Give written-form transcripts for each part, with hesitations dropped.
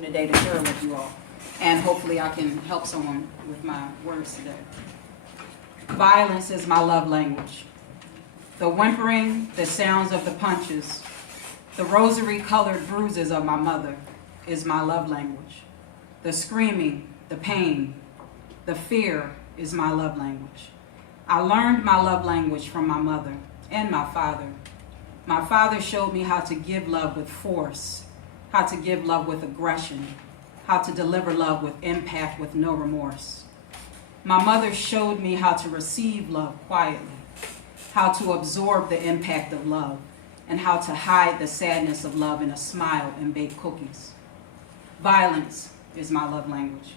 today to share with you all, and hopefully I can help someone with my words today. Violence is my love language. The whimpering, the sounds of the punches, the rosary-colored bruises of my mother is my love language. The screaming, the pain, the fear is my love language. I learned my love language from my mother and my father. My father showed me how to give love with force, how to give love with aggression, how to deliver love with impact with no remorse. My mother showed me how to receive love quietly, how to absorb the impact of love, and how to hide the sadness of love in a smile and baked cookies. Violence is my love language.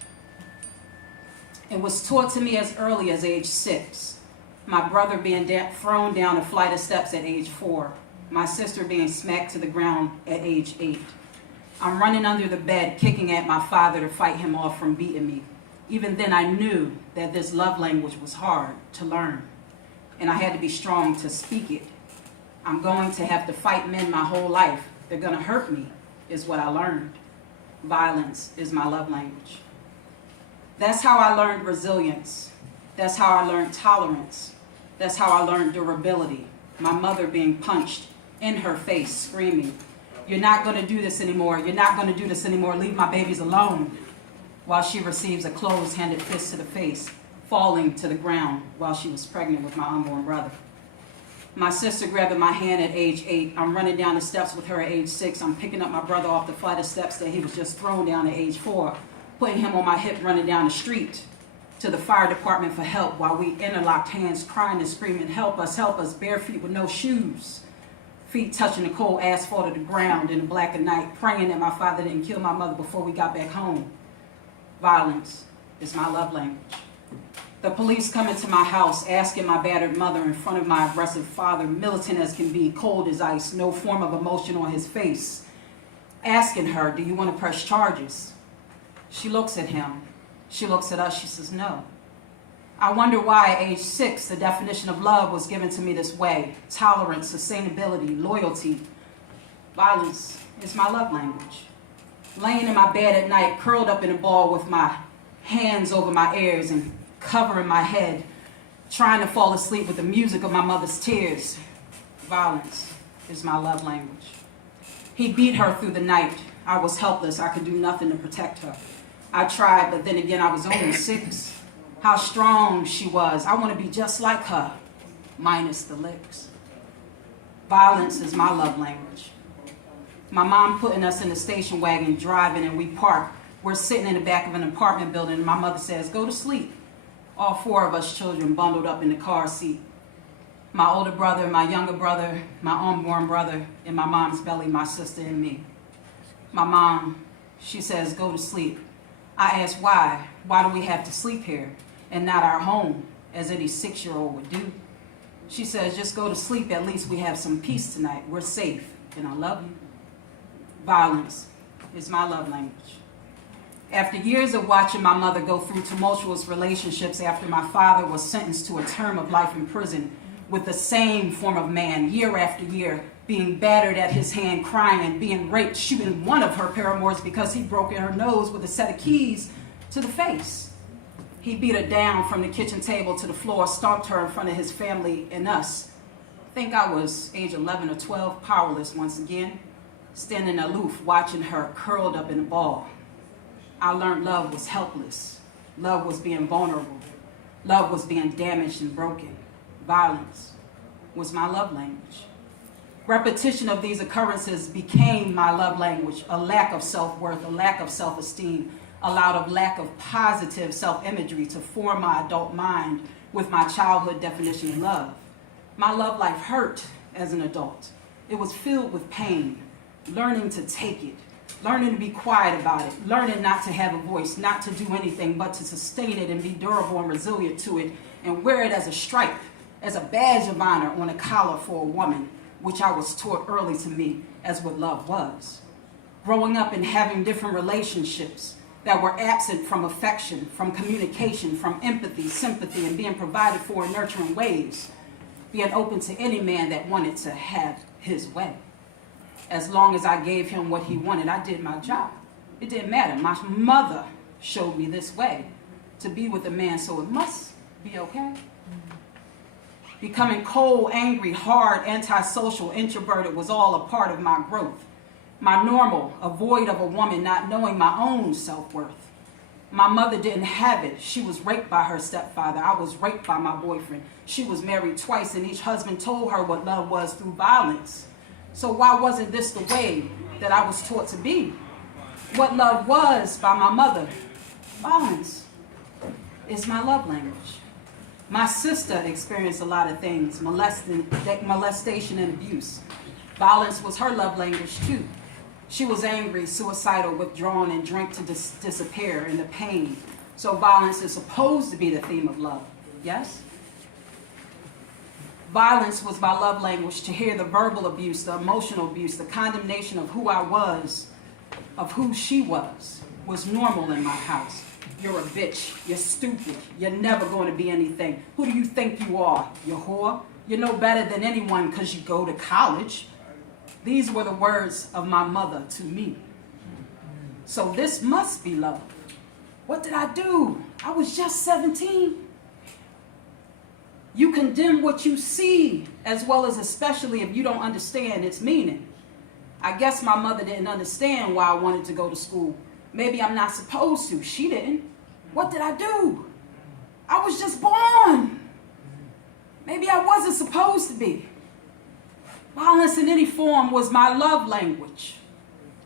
It was taught to me as early as age 6, my brother being thrown down a flight of steps at age 4, my sister being smacked to the ground at age 8. I'm running under the bed, kicking at my father to fight him off from beating me. Even then I knew that this love language was hard to learn, and I had to be strong to speak it. I'm going to have to fight men my whole life. They're going to hurt me, is what I learned. Violence is my love language. That's how I learned resilience. That's how I learned tolerance. That's how I learned durability. My mother being punched in her face, screaming, "You're not going to do this anymore. You're not going to do this anymore. Leave my babies alone," while she receives a closed-handed fist to the face, falling to the ground while she was pregnant with my unborn brother. My sister grabbing my hand at age 8. I'm running down the steps with her at age 6. I'm picking up my brother off the flight of steps that he was just thrown down at age 4, putting him on my hip, running down the street to the fire department for help while we interlocked hands, crying and screaming, help us, bare feet with no shoes, feet touching the cold asphalt of the ground in the black of night, praying that my father didn't kill my mother before we got back home. Violence is my love language. The police come into my house asking my battered mother in front of my aggressive father, militant as can be, cold as ice, no form of emotion on his face, asking her, "Do you want to press charges?" She looks at him. She looks at us. She says, "No." I wonder why at age 6 the definition of love was given to me this way: tolerance, sustainability, loyalty. Violence is my love language. Laying in my bed at night, curled up in a ball with my hands over my ears and covering my head, trying to fall asleep with the music of my mother's tears. Violence is my love language. He beat her through the night. I was helpless. I could do nothing to protect her. I tried, but then again, I was only 6. How strong she was. I want to be just like her, minus the licks. Violence is my love language. My mom putting us in a station wagon, driving, and we park. We're sitting in the back of an apartment building, and my mother says, "Go to sleep." All 4 of us children bundled up in the car seat. My older brother, my younger brother, my unborn brother, in my mom's belly, my sister and me. My mom, she says, "Go to sleep." I asked why. Why do we have to sleep here and not our home, as any 6-year-old would do? She says, "Just go to sleep. At least we have some peace tonight. We're safe, and I love you." Violence is my love language. After years of watching my mother go through tumultuous relationships after my father was sentenced to a term of life in prison with the same form of man, year after year, being battered at his hand, crying, being raped, shooting one of her paramours because he broke her nose with a set of keys to the face. He beat her down from the kitchen table to the floor, stomped her in front of his family and us. I think I was age 11 or 12, powerless once again, standing aloof, watching her curled up in a ball. I learned love was helpless. Love was being vulnerable. Love was being damaged and broken. Violence was my love language. Repetition of these occurrences became my love language, a lack of self-worth, a lack of self-esteem, a lot of lack of positive self-imagery to form my adult mind with my childhood definition of love. My love life hurt as an adult. It was filled with pain, learning to take it, learning to be quiet about it, learning not to have a voice, not to do anything but to sustain it and be durable and resilient to it and wear it as a stripe, as a badge of honor on a collar for a woman, which I was taught early to me as what love was. Growing up and having different relationships that were absent from affection, from communication, from empathy, sympathy, and being provided for in nurturing ways, being open to any man that wanted to have his way. As long as I gave him what he wanted, I did my job. It didn't matter. My mother showed me this way to be with a man, so it must be okay. Becoming cold, angry, hard, antisocial, introverted was all a part of my growth. My normal, a void of a woman not knowing my own self-worth. My mother didn't have it. She was raped by her stepfather. I was raped by my boyfriend. She was married twice, and each husband told her what love was through violence. So why wasn't this the way that I was taught to be? What love was by my mother? Violence is my love language. My sister experienced a lot of things, molestation and abuse. Violence was her love language too. She was angry, suicidal, withdrawn, and drank to disappear in the pain. So violence is supposed to be the theme of love, yes? Violence was my love language, to hear the verbal abuse, the emotional abuse, the condemnation of who I was, of who she was normal in my house. You're a bitch. You're stupid. You're never going to be anything. Who do you think you are? You whore? You're no better than anyone because you go to college. These were the words of my mother to me. So this must be love. What did I do? I was just 17. You condemn what you see, as well as especially if you don't understand its meaning. I guess my mother didn't understand why I wanted to go to school. Maybe I'm not supposed to. She didn't. What did I do? I was just born. Maybe I wasn't supposed to be. Violence in any form was my love language,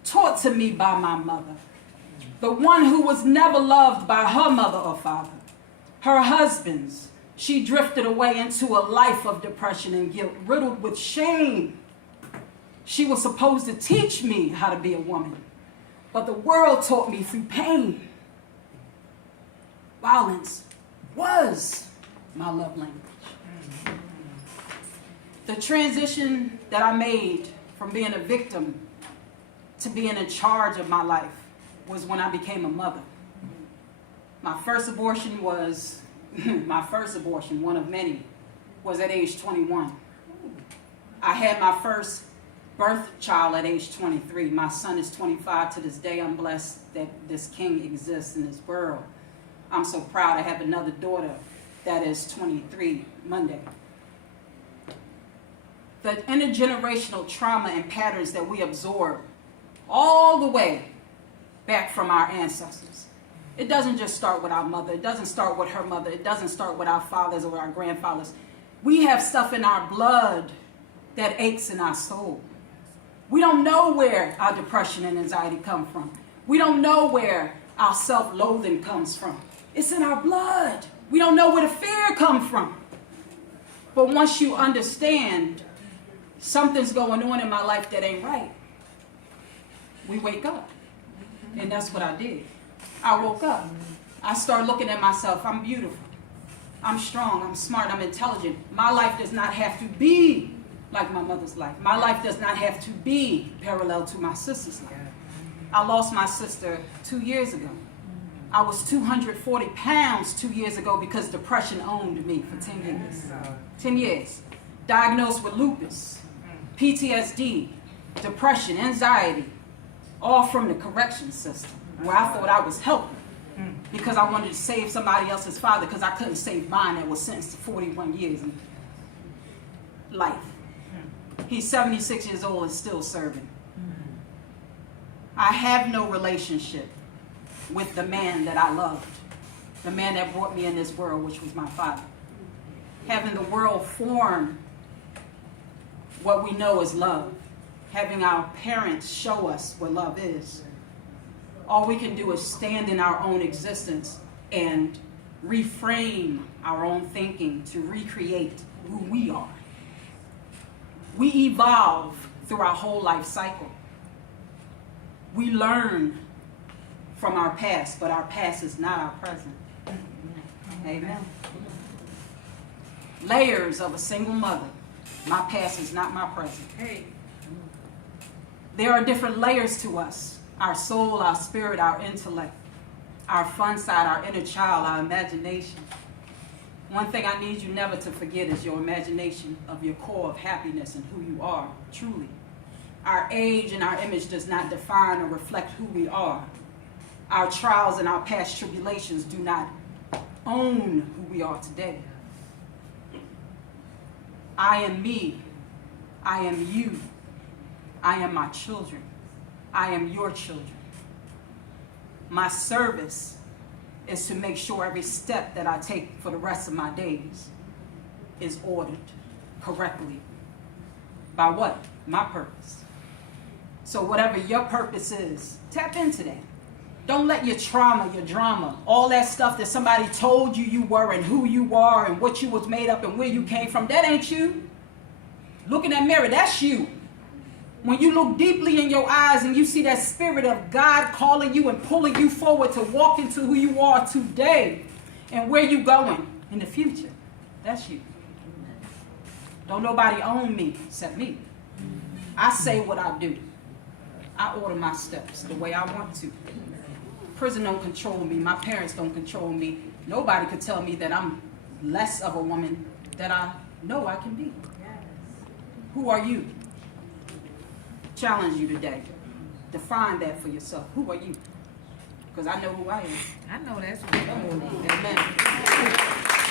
taught to me by my mother, the one who was never loved by her mother or father. Her husbands, she drifted away into a life of depression and guilt, riddled with shame. She was supposed to teach me how to be a woman, but the world taught me through pain. Violence was my love language. The transition that I made from being a victim to being in charge of my life was when I became a mother. My first abortion, one of many, was at age 21. I had my first birth child at age 23. My son is 25. To this day, I'm blessed that this king exists in this world. I'm so proud. I have another daughter that is 23 Monday. The intergenerational trauma and patterns that we absorb all the way back from our ancestors. It doesn't just start with our mother. It doesn't start with her mother. It doesn't start with our fathers or our grandfathers. We have stuff in our blood that aches in our soul. We don't know where our depression and anxiety come from. We don't know where our self-loathing comes from. It's in our blood. We don't know where the fear comes from. But once you understand something's going on in my life that ain't right, we wake up. And that's what I did. I woke up. I started looking at myself. I'm beautiful. I'm strong. I'm smart. I'm intelligent. My life does not have to be like my mother's life. My life does not have to be parallel to my sister's life. I lost my sister 2 years ago. I was 240 pounds 2 years ago because depression owned me for 10 years. 10 years. Diagnosed with lupus, PTSD, depression, anxiety, all from the correction system, where I thought I was helping because I wanted to save somebody else's father because I couldn't save mine that was sentenced to 41 years in life. He's 76 years old and still serving. I have no relationship with the man that I loved, the man that brought me in this world, which was my father. Having the world form what we know is love, having our parents show us what love is. All we can do is stand in our own existence and reframe our own thinking to recreate who we are. We evolve through our whole life cycle. We learn from our past, but our past is not our present. Amen. Layers of a single mother. My past is not my present. There are different layers to us. Our soul, our spirit, our intellect, our fun side, our inner child, our imagination. One thing I need you never to forget is your imagination of your core of happiness and who you are, truly. Our age and our image does not define or reflect who we are. Our trials and our past tribulations do not own who we are today. I am me. I am you. I am my children. I am your children. My service is to make sure every step that I take for the rest of my days is ordered correctly. By what? My purpose. So whatever your purpose is, tap into that. Don't let your trauma, your drama, all that stuff that somebody told you were and who you are and what you was made up and where you came from, that ain't you. Look in that mirror, that's you. When you look deeply in your eyes and you see that spirit of God calling you and pulling you forward to walk into who you are today and where you going in the future, that's you. Don't nobody own me except me. I say what I do. I order my steps the way I want to. Prison don't control me. My parents don't control me. Nobody could tell me that I'm less of a woman that I know I can be. Who are you? Challenge you today. Define that for yourself. Who are you? Because I know who I am. I know that's right. Amen.